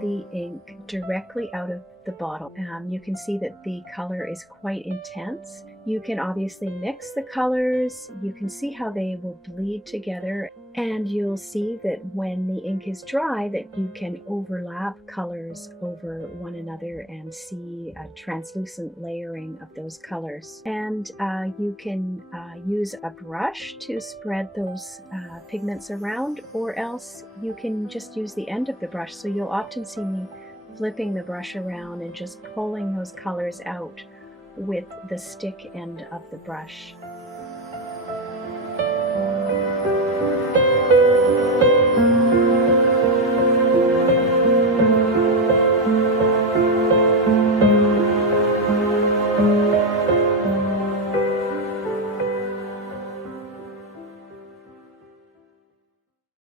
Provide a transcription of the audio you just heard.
the ink directly out of the bottle. You can see that the color is quite intense. You can obviously mix the colors. You can see how they will bleed together, and you'll see that when the ink is dry that you can overlap colors over one another and see a translucent layering of those colors. And you can use a brush to spread those pigments around, or else you can just use the end of the brush. So you'll often see me flipping the brush around and just pulling those colors out with the stick end of the brush.